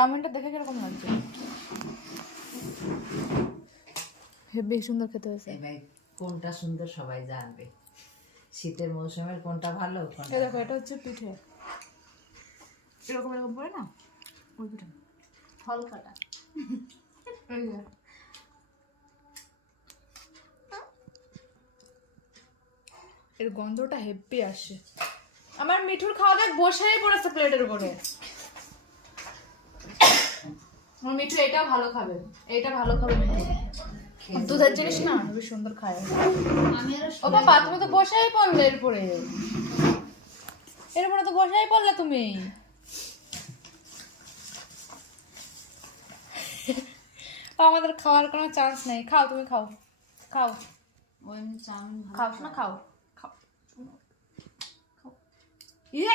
চাউমিনটা দেখে কিরকম লাগছে? হেবি সুন্দর খেতে হয়েছে। এবার কোনটা সুন্দর সবাই জানবে, শীতের মৌসুমের কোনটা ভালো। এই দেখো এটা হচ্ছে পিঠে, এরকম এরকম করে না ওই পিঠে ফল কাটা। এই যে এর গন্ধটা হেব্বি আসছে। আমার মিঠুর খাওয়া দেখ বসেই পড়েছে প্লেটের উপরে। আমার মিঠু এটা ভালো খাবে, এটা ভালো খাবে মিঠু। দুধের জিনিস না বেশ সুন্দর খায়। আমি আরো ও বাবা তুমি তো বসেই পড়লে এরপরে, এরপরে তো বসেই পড়লে তুমি। আমাদের খাওয়ার কোনো চান্স নেই। খাও তুমি, খাও খাও ওই চাউমিন খাও না, খাও খাও। ইয়ে